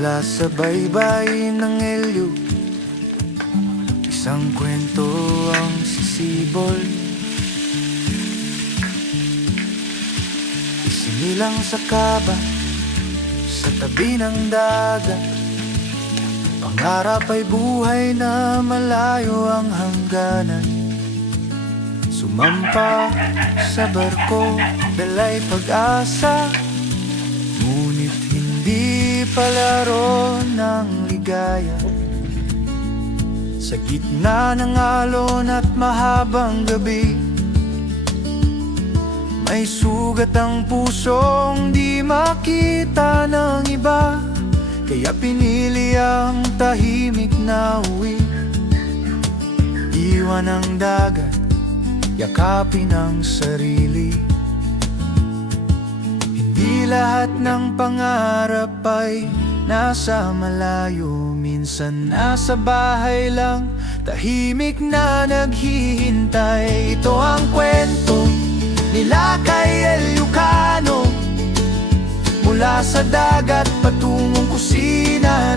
Mula sa baybayin ng Elyo, isang kwento ang sisibol. Isinilang sa kaba, sa tabi ng dagat. Pangarap ay buhay na malayo ang hangganan. Sumampa sa barko, dala'y pag-asa, ngunit hindi palaro ng ligaya. Sa gitna ng alon at mahabang gabi, may sugat ang pusong di makita ng iba. Kaya pinili ang tahimik na uwi, iwan ang dagat, yakapin ang sarili. Hindi lahat ng pangarap ay nasa malayo. Minsan nasa bahay lang, tahimik na naghihintay. Ito ang kwento nila kay Ilocano, mula sa dagat patungong kusina.